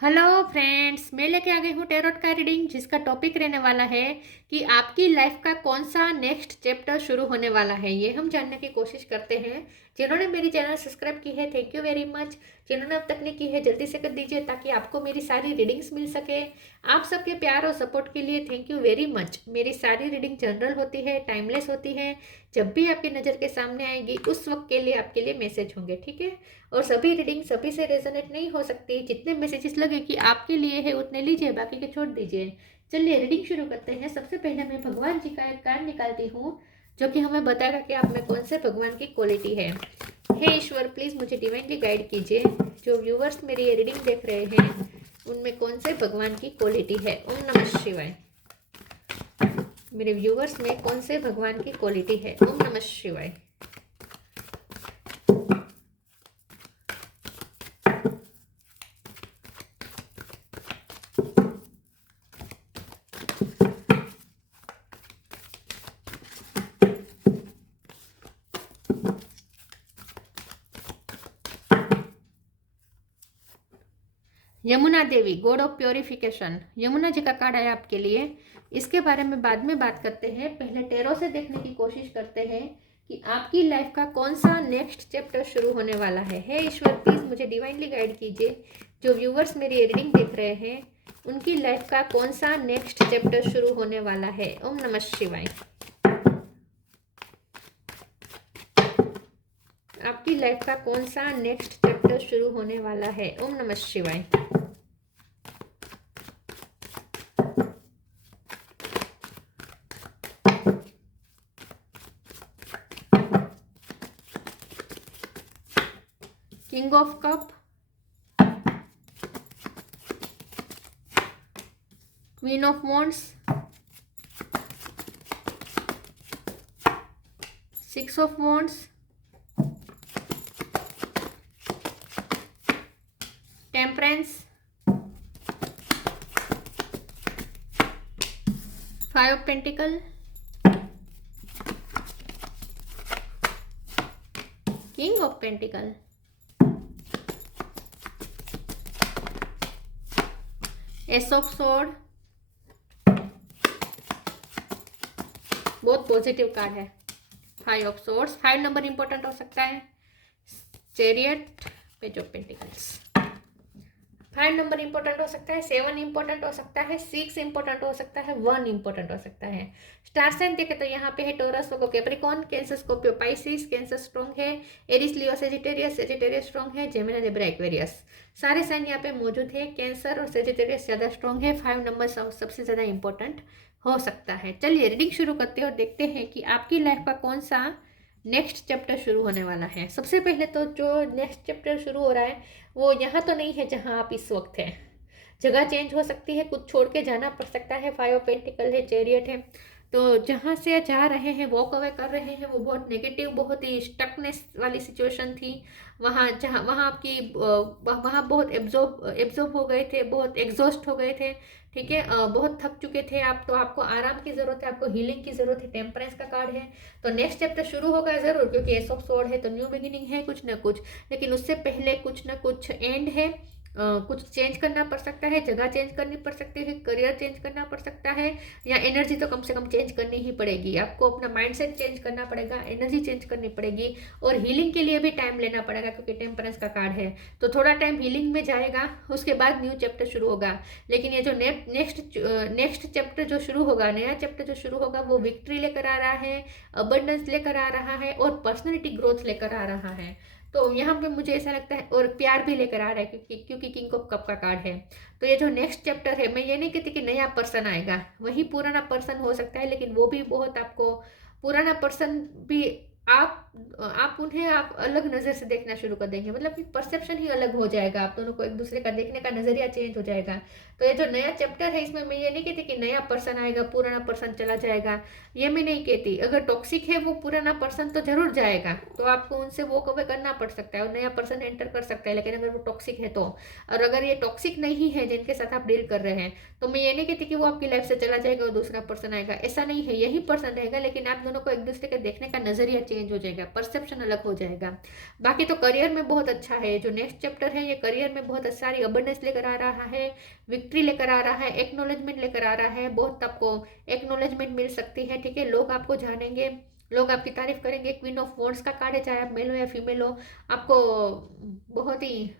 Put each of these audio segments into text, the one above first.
Hello friends, मैं लेके आ गई हूँ टैरोट का रीडिंग जिसका टॉपिक रहने वाला है कि आपकी लाइफ का कौन सा नेक्स्ट चैप्टर शुरू होने वाला है। ये हम जानने की कोशिश करते हैं। जिन्होंने मेरी चैनल सब्सक्राइब की है, थैंक यू वेरी मच। जिन्होंने अब तक नहीं की है, जल्दी से कर दीजिए ताकि आपको मेरी सारी रीडिंग्स मिल सके। आप सबके प्यार और सपोर्ट के लिए थैंक यू वेरी मच। मेरी सारी रीडिंग जनरल होती है, टाइमलेस होती है। जब भी आपकी नज़र के सामने आएगी उस वक्त के लिए आपके लिए मैसेज होंगे, ठीक है। और सभी रीडिंग सभी से रेजोनेट नहीं हो सकती। जितने मैसेजेस लगे कि आपके लिए है उतने लीजिए, बाकी के छोड़ दीजिए। चलिए रीडिंग शुरू करते हैं। सबसे पहले मैं भगवान जी का एक कार्ड निकालती हूँ जो कि हमें बताएगा कि आप में कौन से भगवान की क्वालिटी है। हे ईश्वर, प्लीज़ मुझे डिवाइनली गाइड कीजिए। जो व्यूवर्स मेरी ये रीडिंग देख रहे हैं उनमें कौन से भगवान की क्वालिटी है। ओम नमः शिवाय। मेरे व्यूवर्स में कौन से भगवान की क्वालिटी है। ओम नमः शिवाय। यमुना देवी, God of purification. Yamuna ji का कार्ड आया आपके लिए। इसके बारे में बाद में बात करते हैं। पहले टैरो से देखने की कोशिश करते हैं कि आपकी लाइफ का कौन सा नेक्स्ट चैप्टर शुरू होने वाला है। हे ईश्वर, प्लीज़ मुझे डिवाइनली गाइड कीजिए। जो व्यूवर्स मेरी रीडिंग देख रहे हैं उनकी लाइफ का कौन सा नेक्स्ट चैप्टर शुरू होने वाला है। ओम नमः शिवाय। आपकी लाइफ का कौन सा नेक्स्ट चैप्टर शुरू होने वाला है। ओम नमः शिवाय। King of cup, queen of wands, six of wands, temperance, five of pentacle, king of pentacle, S of sword. बहुत पॉजिटिव कार्ड है। Five of swords, 5 number important हो सकता है। Chariot, page of pentacles. 5 number important हो सकता है, 7 important हो सकता है, 6 इंपॉर्टेंट हो सकता है, 1 इंपॉर्टेंट हो सकता है। स्टार साइन देखे तो यहाँ पे है Taurus, Virgo, Capricorn, Cancer, Scorpio, Pisces. Cancer strong है। Aries, Leo, Sagittarius. Sagittarius strong है। Gemini, Libra, Aquarius. सारे साइन यहाँ पे मौजूद है। कैंसर और सेजिटेरियस ज़्यादा स्ट्रॉन्ग है। 5 नंबर सबसे ज़्यादा इंपॉर्टेंट हो सकता है। चलिए रीडिंग शुरू करते हैं और देखते हैं कि आपकी लाइफ का कौन सा नेक्स्ट चैप्टर शुरू होने वाला है। सबसे पहले तो जो नेक्स्ट चैप्टर शुरू हो रहा है वो यहाँ तो नहीं है जहाँ आप इस वक्त हैं। जगह चेंज हो सकती है, कुछ छोड़ के जाना पड़ सकता है। 5 ऑफ पेंटिकल है, चैरियट है। तो जहाँ से जा रहे हैं, वॉक अवे कर रहे हैं, वो बहुत नेगेटिव, बहुत ही स्टकनेस वाली सिचुएशन थी। वहाँ आपकी वहाँ बहुत एब्जॉर्ब हो गए थे, बहुत एग्जॉस्ट हो गए थे, ठीक है। बहुत थक चुके थे आप, तो आपको आराम की ज़रूरत है, आपको हीलिंग की ज़रूरत है। टेम्परेंस का कार्ड है। तो नेक्स्ट चैप्टर शुरू होगा ज़रूर, क्योंकि एस ऑफ स्वॉर्ड है तो न्यू बिगिनिंग है कुछ ना कुछ। लेकिन उससे पहले कुछ ना कुछ एंड है। कुछ चेंज करना पड़ सकता है, जगह चेंज करनी पड़ सकती है, करियर चेंज करना पड़ सकता है, या एनर्जी तो कम से कम चेंज करनी ही पड़ेगी। आपको अपना माइंडसेट चेंज करना पड़ेगा, एनर्जी चेंज करनी पड़ेगी, और हीलिंग के लिए भी टाइम लेना पड़ेगा क्योंकि टेम्परेंस का कार्ड है। तो थोड़ा टाइम हीलिंग में जाएगा, उसके बाद न्यू चैप्टर शुरू होगा। लेकिन ये जो नेक्स्ट चैप्टर जो शुरू होगा, नया चैप्टर जो शुरू होगा, वो विक्ट्री लेकर आ रहा है, अबंडेंस लेकर आ रहा है, और पर्सनैलिटी ग्रोथ लेकर आ रहा है। तो यहाँ पे मुझे ऐसा लगता है, और प्यार भी लेकर आ रहा है क्योंकि किंग ऑफ कप का कार्ड है। तो ये जो नेक्स्ट चैप्टर है, मैं ये नहीं कहती कि नया पर्सन आएगा, वही पुराना पर्सन हो सकता है, लेकिन वो भी बहुत आपको पुराना पर्सन भी आप उन्हें आप अलग नज़र से देखना शुरू कर देंगे। मतलब कि परसेप्शन ही अलग हो जाएगा, आप दोनों को एक दूसरे का देखने का नज़रिया चेंज हो जाएगा। तो ये जो नया चैप्टर है, इसमें मैं ये नहीं कहती कि नया पर्सन आएगा पुराना पर्सन चला जाएगा, ये मैं नहीं कहती। अगर टॉक्सिक है वो पुराना पर्सन तो जरूर जाएगा, तो आपको उनसे वॉक अवे करना पड़ सकता है और नया पर्सन एंटर कर सकता है। लेकिन अगर वो टॉक्सिक है तो, और अगर ये टॉक्सिक नहीं है जिनके साथ आप डील कर रहे हैं, तो मैं ये नहीं कहती कि वो आपकी लाइफ से चला जाएगा और दूसरा पर्सन आएगा, ऐसा नहीं है। यही पर्सन रहेगा, लेकिन आप दोनों को एक दूसरे के देखने का नजरिया चेंज हो जाएगा, परसेप्शन अलग हो जाएगा। बाकी तो करियर में बहुत अच्छा है, जो नेक्स्ट चैप्टर है ये करियर में बहुत सारी अबंडेंस लेकर आ रहा है, विक्ट्री लेकर आ रहा है, एक्नॉलेजमेंट लेकर आ रहा है, बहुत आपको एक्नॉलेजमेंट मिल सकती है, ठीक है। लोग आपको जानेंगे, लोग आपकी तारीफ करेंगे। क्वीन ऑफ वॉन्ड्स का कार्ड है, चाहे आप मेल हो या फीमेल हो, आपको बहुत ही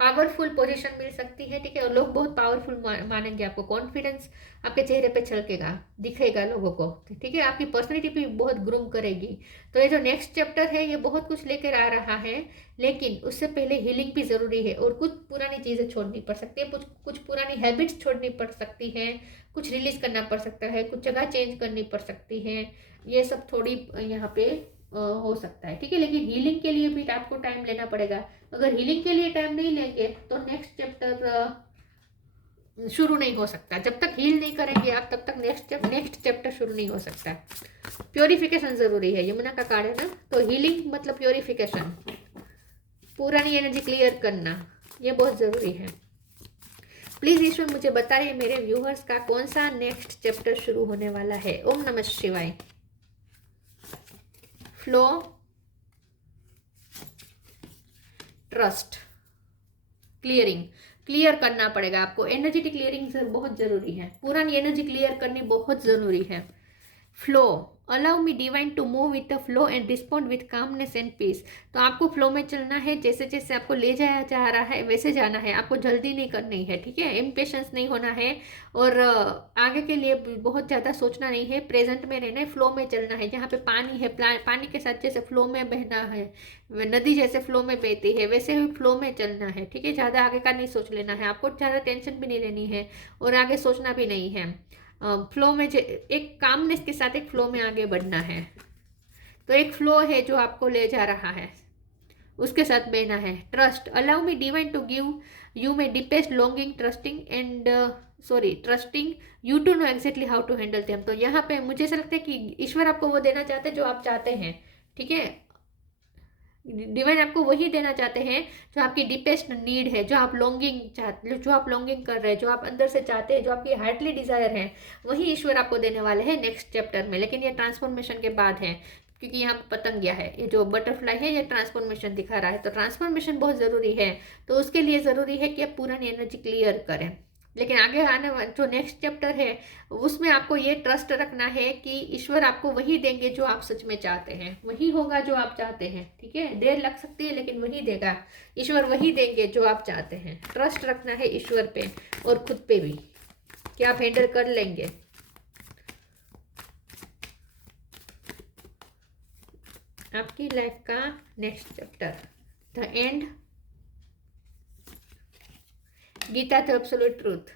पावरफुल पोजीशन मिल सकती है, ठीक है। और लोग बहुत पावरफुल मानेंगे आपको, कॉन्फिडेंस आपके चेहरे पे छलकेगा, दिखेगा लोगों को, ठीक है। आपकी पर्सनैलिटी भी बहुत ग्रूम करेगी। तो ये जो नेक्स्ट चैप्टर है ये बहुत कुछ लेकर आ रहा है, लेकिन उससे पहले हीलिंग भी ज़रूरी है और कुछ पुरानी चीज़ें छोड़नी पड़ सकती है, कुछ पुरानी हैबिट्स छोड़नी पड़ सकती है, कुछ रिलीज करना पड़ सकता है, कुछ जगह चेंज करनी पड़ सकती है, ये सब थोड़ी यहाँ पे हो सकता है, ठीक है। लेकिन हीलिंग के लिए भी आपको टाइम लेना पड़ेगा। अगर हीलिंग के लिए टाइम नहीं लेंगे तो नेक्स्ट चैप्टर शुरू नहीं हो सकता। जब तक हील नहीं करेंगे आप तब तक नेक्स्ट चैप्टर शुरू नहीं हो सकता। प्योरिफिकेशन जरूरी है, यमुना का कार्ड है ना, तो हीलिंग मतलब प्योरिफिकेशन, पुरानी एनर्जी क्लियर करना, ये बहुत जरूरी है। प्लीज ईश्वर मुझे बताइए मेरे व्यूअर्स का कौन सा नेक्स्ट चैप्टर शुरू होने वाला है। ओम नमः शिवाय। फ्लो, ट्रस्ट, क्लियरिंग, क्लियर करना पड़ेगा आपको। एनर्जी क्लियरिंग सर बहुत जरूरी है, पुरानी एनर्जी क्लियर करनी बहुत जरूरी है। Flow, allow me divine to move with the flow and respond with calmness and peace. तो आपको फ्लो में चलना है, जैसे जैसे आपको ले जाया जा रहा है वैसे जाना है, आपको जल्दी नहीं करनी है, ठीक है। इम्पेशेंस नहीं होना है और आगे के लिए बहुत ज़्यादा सोचना नहीं है, प्रेजेंट में रहना है, फ्लो में चलना है। जहाँ पे पानी है, पानी के साथ जैसे फ्लो में बहना है, नदी जैसे फ्लो में बहती है वैसे ही फ्लो में चलना है, ठीक है। ज़्यादा आगे का नहीं सोच लेना है आपको, ज़्यादा टेंशन भी नहीं लेनी है और आगे सोचना भी नहीं है। फ्लो में एक कामनेस के साथ एक फ्लो में आगे बढ़ना है। तो एक फ्लो है जो आपको ले जा रहा है, उसके साथ बहना है। Trust, allow me divine to give you my deepest longing trusting you to know exactly how to handle them. तो यहाँ पे मुझे ऐसा लगता है कि ईश्वर आपको वो देना चाहते हैं जो आप चाहते हैं, ठीक है। डिवाइन आपको वही देना चाहते हैं जो आपकी डीपेस्ट नीड है, जो आप लॉन्गिंग कर रहे हैं, जो आप अंदर से चाहते हैं, जो आपकी हार्टली डिजायर है, वही ईश्वर आपको देने वाले हैं नेक्स्ट चैप्टर में। लेकिन ये ट्रांसफॉर्मेशन के बाद है, क्योंकि यहाँ पर पतंगिया है, ये जो बटरफ्लाई है ये ट्रांसफॉर्मेशन दिखा रहा है। तो ट्रांसफॉर्मेशन बहुत ज़रूरी है, तो उसके लिए ज़रूरी है कि आप पुरानी एनर्जी क्लियर करें। लेकिन आगे आने वाला जो नेक्स्ट चैप्टर है उसमें आपको ये ट्रस्ट रखना है कि ईश्वर आपको वही देंगे जो आप सच में चाहते हैं, वही होगा जो आप चाहते हैं, ठीक है। देर लग सकती है लेकिन वही देगा ईश्वर, वही देंगे जो आप चाहते हैं। ट्रस्ट रखना है ईश्वर पे और खुद पे भी कि आप हैंडल कर लेंगे। आपकी लाइफ का next chapter, the end, Gita the absolute truth.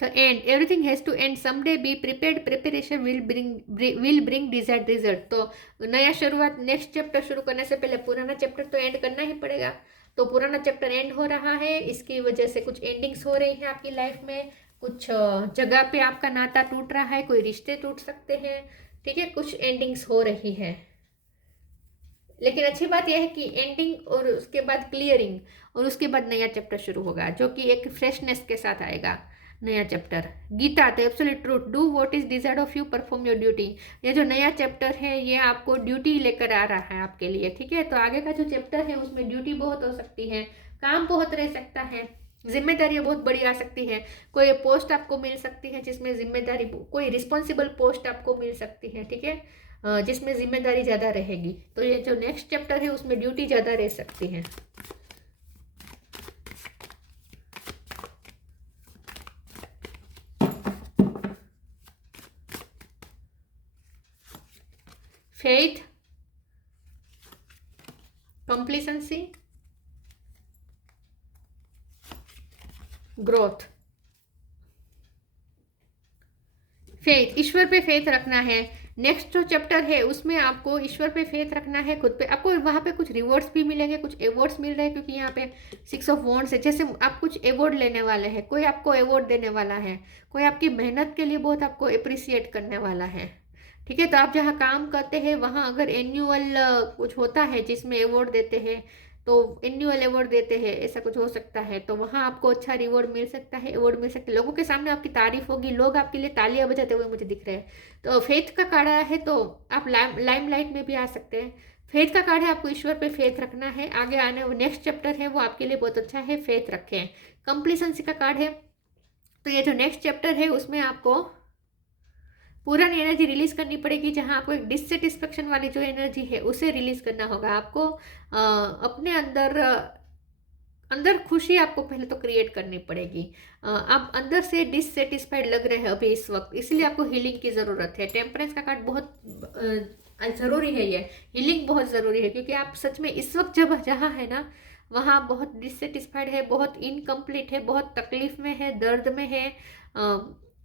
The end, everything has to end someday, be prepared, preparation will bring desired result। तो नया शुरुआत, नेक्स्ट चैप्टर शुरू करने से पहले पुराना चैप्टर तो एंड करना ही पड़ेगा। तो पुराना चैप्टर एंड हो रहा है, इसकी वजह से कुछ एंडिंग्स हो रही है आपकी लाइफ में, कुछ जगह पे आपका नाता टूट रहा है, कोई रिश्ते टूट सकते हैं, ठीक है। कुछ एंडिंग्स हो रही है, लेकिन अच्छी बात यह है कि एंडिंग और उसके बाद क्लियरिंग और उसके बाद नया चैप्टर शुरू होगा जो कि एक फ्रेशनेस के साथ आएगा नया chapter. Gita the absolute truth, do what is desired of you, perform your duty. ये जो नया चैप्टर है ये आपको ड्यूटी लेकर आ रहा है आपके लिए, ठीक है। तो आगे का जो चैप्टर है उसमें ड्यूटी बहुत हो सकती है, काम बहुत रह सकता है, जिम्मेदारियां बहुत बड़ी आ सकती है, कोई पोस्ट आपको मिल सकती है जिसमें जिम्मेदारी, कोई रिस्पॉन्सिबल पोस्ट आपको मिल सकती है, ठीक है, जिसमें जिम्मेदारी ज़्यादा रहेगी। तो ये जो नेक्स्ट चैप्टर है उसमें ड्यूटी ज़्यादा रह सकती है। Faith, complacency, growth. फेथ, ईश्वर पे फेथ रखना है। नेक्स्ट जो चैप्टर है उसमें आपको ईश्वर पे फेथ रखना है, खुद पे। आपको वहाँ पे कुछ रिवॉर्ड्स भी मिलेंगे, कुछ अवार्ड्स मिल रहे हैं, क्योंकि यहाँ पे 6 ऑफ वॉन्ड्स है। जैसे आप कुछ अवार्ड लेने वाले हैं, कोई आपको अवार्ड देने वाला है, कोई आपकी मेहनत के लिए बहुत आपको अप्रिसिएट करने वाला है, ठीक है। तो आप जहाँ काम करते हैं वहाँ अगर एन्यूअल कुछ होता है जिसमें अवार्ड देते हैं तो एनुअल अवार्ड देते हैं, ऐसा कुछ हो सकता है, तो वहाँ आपको अच्छा रिवॉर्ड मिल सकता है, अवार्ड मिल सकता है, लोगों के सामने आपकी तारीफ होगी, लोग आपके लिए तालियां बजाते हुए मुझे दिख रहे हैं। तो फेथ का कार्ड आया है, तो आप लाइमलाइट में भी आ सकते हैं। फेथ का कार्ड है, आपको ईश्वर पे फेथ रखना है, आगे आने वो नेक्स्ट चैप्टर है वो आपके लिए बहुत अच्छा है, फेथ रखें। कंप्लीसेंसी का कार्ड है, तो ये जो नेक्स्ट चैप्टर है उसमें आपको पुरानी एनर्जी रिलीज करनी पड़ेगी, जहां आपको एक डिससेटिस्फेक्शन वाली जो एनर्जी है उसे रिलीज करना होगा आपको। अपने अंदर अंदर खुशी आपको पहले तो क्रिएट करनी पड़ेगी। आप अंदर से डिससेटिस्फाइड लग रहे हैं अभी इस वक्त, इसलिए आपको हीलिंग की ज़रूरत है। टेम्परेंस का कार्ड बहुत ज़रूरी है, ये हीलिंग बहुत ज़रूरी है, क्योंकि आप सच में इस वक्त जब जहाँ है ना वहाँ बहुत डिससेटिस्फाइड है, बहुत इनकम्प्लीट है, बहुत तकलीफ में है, दर्द में है,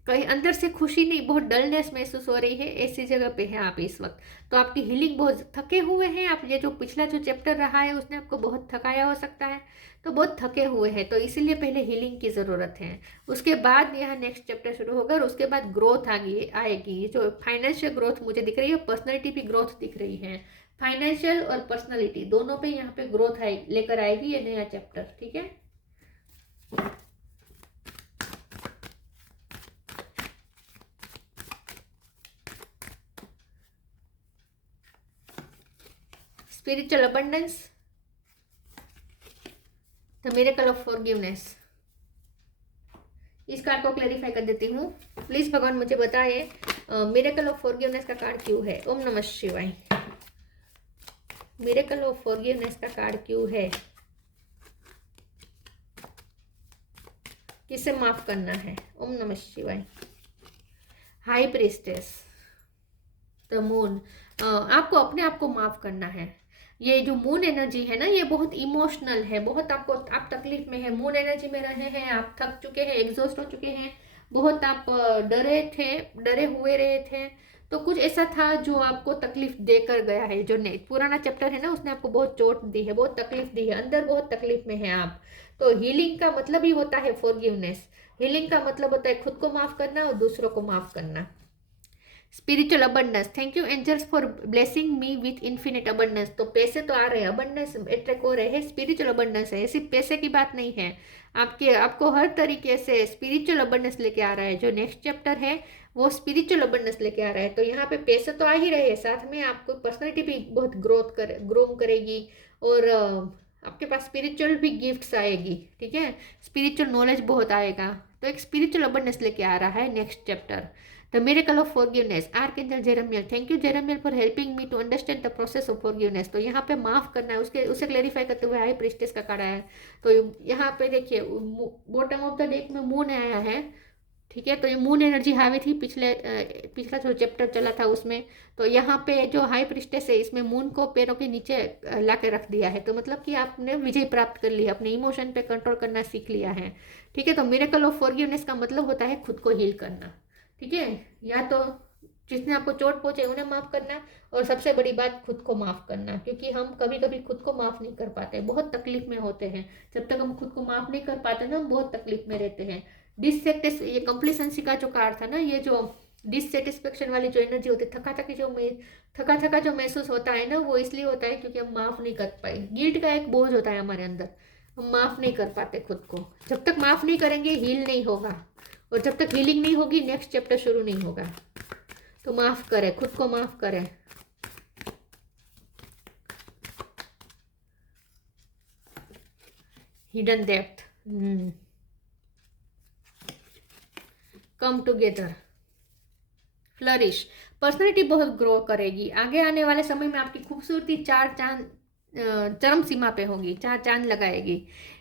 कहीं अंदर से खुशी नहीं, बहुत डलनेस महसूस हो रही है, ऐसी जगह पे है आप इस वक्त। तो आपकी हीलिंग बहुत थके हुए हैं आप, ये जो पिछला जो चैप्टर रहा है उसने आपको बहुत थकाया हो सकता है, तो बहुत थके हुए हैं, तो इसीलिए पहले हीलिंग की ज़रूरत है। उसके बाद यहाँ नेक्स्ट चैप्टर शुरू होगा और उसके बाद ग्रोथ आएगी। ये जो फाइनेंशियल ग्रोथ मुझे दिख रही है, पर्सनैलिटी भी ग्रोथ दिख रही है, फाइनेंशियल और पर्सनैलिटी दोनों पे यहाँ पे ग्रोथ लेकर आएगी ये नया चैप्टर। ठीक है, spiritual abundance, the miracle of forgiveness. इस कार्ड को क्लैरिफाई कर देती हूँ, प्लीज भगवान मुझे बताए मिरेकल ऑफ फॉरगिवनेस का कार्ड क्यों है। ओम नमः शिवाय। मिरेकल ऑफ फॉरगिवनेस का कार्ड क्यों है, किसे माफ करना है। ओम नमः शिवाय। हाई प्रीस्टेस, द मून, आपको अपने आप को माफ करना है। ये जो मून एनर्जी है ना, ये बहुत इमोशनल है, बहुत आपको, आप तकलीफ में है, मून एनर्जी में रहे हैं, आप थक चुके हैं, एग्जॉस्ट हो चुके हैं, बहुत आप डरे थे, डरे हुए रहे थे, तो कुछ ऐसा था जो आपको तकलीफ देकर गया है। जो पुराना चैप्टर है ना उसने आपको बहुत चोट दी है, बहुत तकलीफ दी है, अंदर बहुत तकलीफ में है आप। तो हीलिंग का मतलब ही होता है फॉरगिवनेस। हीलिंग का मतलब होता है खुद को माफ करना और दूसरों को माफ करना। Spiritual abundance, thank you angels for blessing me with infinite abundance. तो पैसे तो आ रहे हैं, अबंडेंस अट्रैक्ट हो रहे हैं, स्पिरिचुअल अबंडेंस है, सिर्फ पैसे की बात नहीं है, आपको हर तरीके से स्पिरिचुअल अबंडेंस लेके आ रहा है। जो नेक्स्ट चैप्टर है वो स्पिरिचुअल अबंडेंस लेके आ रहा है, तो यहाँ पे पैसे तो आ ही रहे हैं, साथ में आपको पर्सनैलिटी भी बहुत ग्रोम करेगी, और आपके पास स्पिरिचुअल भी गिफ्ट्स आएगी। ठीक है, स्पिरिचुअल नॉलेज बहुत आएगा, तो एक स्पिरिचुअल अबंडेंस लेके आ रहा है next chapter. The miracle of forgiveness, archangel Jeremiel, thank you Jeremiel for helping me to understand the process of forgiveness. तो यहाँ पे माफ करना है, उसे क्लेरिफाई करते हुए हाई प्रीस्टेस का कार्ड आया है। तो यहाँ पे देखिए बॉटम ऑफ द डेक में मून आया है। ठीक है, तो ये मून एनर्जी हावी थी पिछला जो चैप्टर चला था उसमें, तो यहाँ पे जो हाई प्रीस्टेस है इसमें मून को पैरों के नीचे ला के रख दिया है, तो मतलब कि आपने विजय प्राप्त कर लिया, अपने इमोशन पे कंट्रोल करना सीख लिया है। ठीक है, तो मिरेकल ऑफ फॉरगिवनेस का मतलब होता है खुद को हील करना। ठीक है, या तो जिसने आपको चोट पहुंचे उन्हें माफ करना, और सबसे बड़ी बात खुद को माफ करना, क्योंकि हम कभी कभी खुद को माफ नहीं कर पाते, बहुत तकलीफ में होते हैं, जब तक हम खुद को माफ नहीं कर पाते ना हम बहुत तकलीफ में रहते हैं। ये कंप्लीसेंसी का जो कार्ड था ना, ये जो डिससेटिस्फेक्शन वाली जो एनर्जी होती है, थका थका जो महसूस होता है ना, वो इसलिए होता है क्योंकि हम माफ नहीं कर पाए। गिल्ट का एक बोझ होता है हमारे अंदर, हम माफ नहीं कर पाते खुद को। जब तक माफ नहीं करेंगे हील नहीं होगा, और जब तक हीलिंग नहीं होगी नेक्स्ट चैप्टर शुरू नहीं होगा। तो माफ करें, खुद को माफ करें। Hidden depth, come together, flourish, personality बहुत ग्रो करेगी। आगे आने वाले समय में आपकी खूबसूरती चार चांद चरम सीमा पे होगी, चार चांद लगाएगी।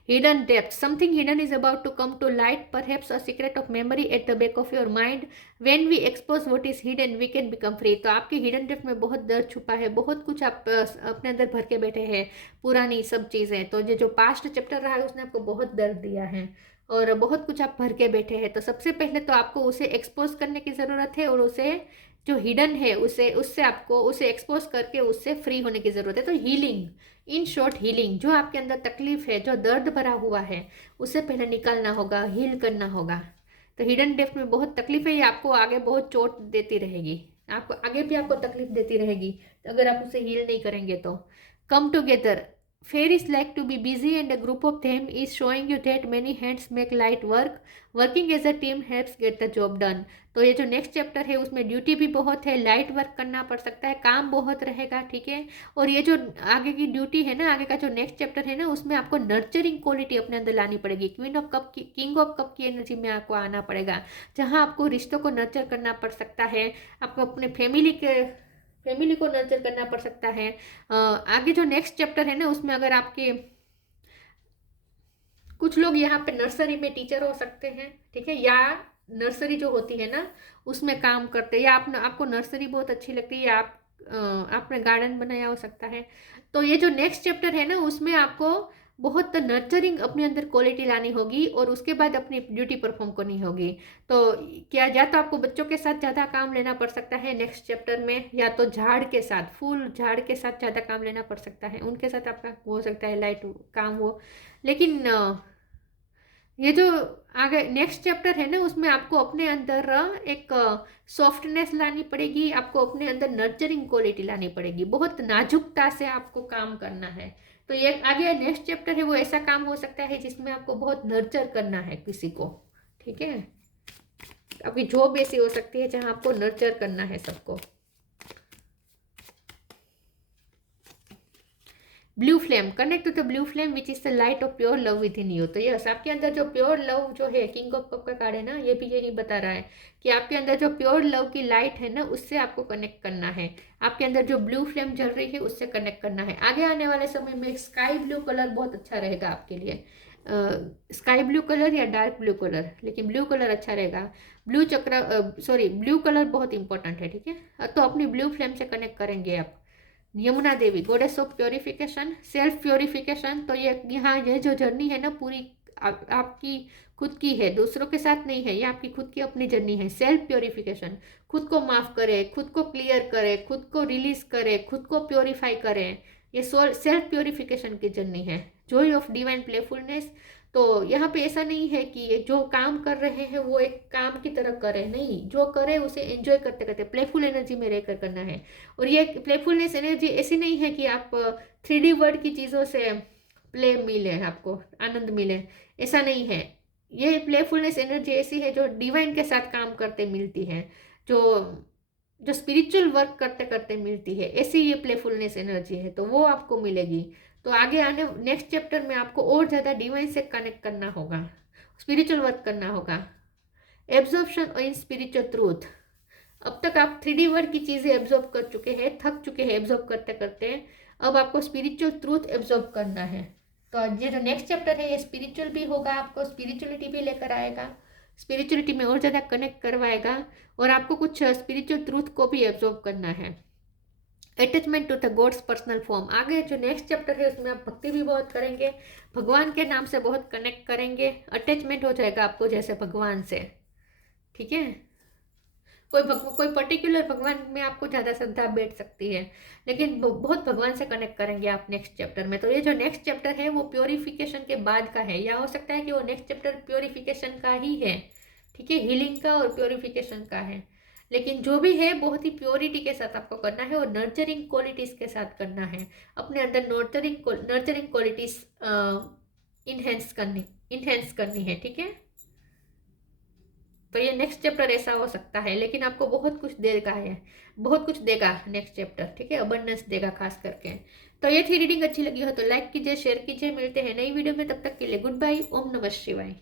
Hidden depth, something hidden is about to come to light, perhaps a secret of memory at the back of your mind. When we expose what is hidden we can become free. तो आपके hidden depth में बहुत दर्द छुपा है, बहुत कुछ आप अपने अंदर भर के बैठे हैं, पुरानी सब चीज़ें। तो ये जो पास्ट चैप्टर रहा है उसने आपको बहुत दर्द दिया है, और बहुत कुछ आप भर के बैठे हैं। तो सबसे पहले तो आपको उसे एक्सपोज करने की ज़रूरत है, और उसे जो हिडन है उसे एक्सपोज करके उससे फ्री होने की ज़रूरत है। तो हीलिंग, इन शॉर्ट हीलिंग, जो आपके अंदर तकलीफ है, जो दर्द भरा हुआ है, उसे पहले निकालना होगा, हील करना होगा। तो हिडन डेप्थ में बहुत तकलीफ है, ये आपको आगे बहुत चोट देती रहेगी, आपको आगे भी आपको तकलीफ देती रहेगी अगर आप उसे हील नहीं करेंगे। तो come together, fairies like to be busy and a group of them is showing you that many hands make light work. Working as a team helps get the job done. तो ये जो next chapter है उसमें duty भी बहुत है, light work करना पड़ सकता है, काम बहुत रहेगा, ठीक है। और ये जो आगे की ड्यूटी है ना, आगे का जो नेक्स्ट चैप्टर है ना, उसमें आपको नर्चरिंग क्वालिटी अपने अंदर लानी पड़ेगी। क्वीन ऑफ कप की, किंग ऑफ कप की एनर्जी में आपको आना पड़ेगा, जहाँ आपको रिश्तों को नर्चर करना पड़ सकता है, आपको अपने फैमिली को नर्चर करना पड़ सकता है। आगे जो नेक्स्ट चैप्टर है ना उसमें अगर आपके कुछ लोग यहाँ पे नर्सरी में टीचर हो सकते हैं, ठीक है, या नर्सरी जो होती है ना उसमें काम करते हैं, या आपको नर्सरी बहुत अच्छी लगती है, या आपने गार्डन बनाया हो सकता है। तो ये जो नेक्स्ट चैप्टर है ना उसमें आपको बहुत नर्चरिंग अपने अंदर क्वालिटी लानी होगी और उसके बाद अपनी ड्यूटी परफॉर्म करनी होगी। तो क्या या तो आपको बच्चों के साथ ज़्यादा काम लेना पड़ सकता है नेक्स्ट चैप्टर में, या तो झाड़ के साथ, फूल झाड़ के साथ ज़्यादा काम लेना पड़ सकता है, उनके साथ आपका हो सकता है लाइट काम हो। लेकिन ये जो आगे नेक्स्ट चैप्टर है ना उसमें आपको अपने अंदर एक सॉफ्टनेस लानी पड़ेगी, आपको अपने अंदर नर्चरिंग क्वालिटी लानी पड़ेगी, बहुत नाजुकता से आपको काम करना है। तो ये आगे नेक्स्ट चैप्टर है वो ऐसा काम हो सकता है जिसमें आपको बहुत नर्चर करना है किसी को, ठीक है। आपकी जॉब ऐसी हो सकती है जहां आपको नर्चर करना है सबको। Blue flame, connect to the blue flame which is the light of pure love with in you. तो यस, आपके अंदर जो प्योर लव जो है, किंग ऑफ कप का कार्ड है ना, ये भी यही बता रहा है कि आपके अंदर जो प्योर लव की लाइट है ना उससे आपको कनेक्ट करना है, आपके अंदर जो ब्लू फ्लेम जल रही है उससे कनेक्ट करना है। आगे आने वाले समय में स्काई ब्लू कलर बहुत अच्छा रहेगा आपके लिए, स्काई ब्लू कलर या डार्क ब्लू कलर, लेकिन ब्लू कलर अच्छा रहेगा। ब्लू कलर बहुत इंपॉर्टेंट है, ठीक है। तो अपनी ब्लू फ्लेम से कनेक्ट करेंगे आप। Yamuna Devi, goddess of purification, self purification. तो ये यहाँ ये जो जर्नी है ना पूरी आपकी खुद की है, दूसरों के साथ नहीं है, ये आपकी खुद की अपनी जर्नी है। सेल्फ प्योरिफिकेशन, खुद को माफ करे, खुद को क्लियर करे, खुद को रिलीज करे, खुद को प्योरीफाई करें, ये सेल्फ प्योरिफिकेशन की जर्नी है। जॉय ऑफ डिवाइन प्लेफुलनेस, तो यहाँ पे ऐसा नहीं है कि ये जो काम कर रहे हैं वो एक काम की तरह करें, नहीं, जो करे उसे एंजॉय करते करते प्लेफुल एनर्जी में रहकर करना है। और ये प्लेफुलनेस एनर्जी ऐसी नहीं है कि आप 3D वर्ल्ड की चीज़ों से प्ले मिले, आपको आनंद मिले, ऐसा नहीं है। ये प्लेफुलनेस एनर्जी ऐसी है जो डिवाइन के साथ काम करते मिलती है, जो जो स्पिरिचुअल वर्क करते करते मिलती है, ऐसी ये प्लेफुलनेस एनर्जी है, तो वो आपको मिलेगी। तो आगे आने नेक्स्ट चैप्टर में आपको और ज़्यादा डिवाइन से कनेक्ट करना होगा, स्पिरिचुअल वर्क करना होगा। एब्जॉर्प्शन इन स्पिरिचुअल ट्रूथ, अब तक आप 3D वर्ल्ड की चीज़ें एब्जॉर्ब कर चुके हैं, थक चुके हैं एब्जॉर्ब करते करते, अब आपको स्पिरिचुअल ट्रूथ एब्जॉर्ब करना है। तो ये जो नेक्स्ट चैप्टर है ये स्पिरिचुअल भी होगा, आपको स्पिरिचुअलिटी भी लेकर आएगा, स्पिरिचुअलिटी में और ज़्यादा कनेक्ट करवाएगा, और आपको कुछ स्पिरिचुअल ट्रूथ को भी एब्जॉर्ब करना है। Attachment to the God's personal form, आगे जो नेक्स्ट चैप्टर है उसमें आप भक्ति भी बहुत करेंगे, भगवान के नाम से बहुत कनेक्ट करेंगे, अटैचमेंट हो जाएगा आपको जैसे भगवान से, ठीक है। कोई पर्टिकुलर भगवान में आपको ज़्यादा श्रद्धा बैठ सकती है, लेकिन बहुत भगवान से कनेक्ट करेंगे आप नेक्स्ट चैप्टर में। तो ये जो नेक्स्ट चैप्टर है वो प्योरिफिकेशन के बाद का है, या हो सकता है कि वो नेक्स्ट चैप्टर प्योरिफिकेशन का ही है, ठीक है, हीलिंग का और प्योरिफिकेशन का है। लेकिन जो भी है बहुत ही प्योरिटी के साथ आपको करना है और नर्चरिंग क्वालिटीज़ के साथ करना है, अपने अंदर नर्चरिंग क्वालिटीज़ इनहेंस करनी है, ठीक है। तो ये नेक्स्ट चैप्टर ऐसा हो सकता है, लेकिन आपको बहुत कुछ देगा, है बहुत कुछ देगा नेक्स्ट चैप्टर, ठीक है, अबंडेंस देगा खास करके। तो ये थी रीडिंग, अच्छी लगी हो तो लाइक कीजिए, शेयर कीजिए, मिलते हैं नई वीडियो में, तब तक के लिए गुड बाय, ओम नमः शिवाय।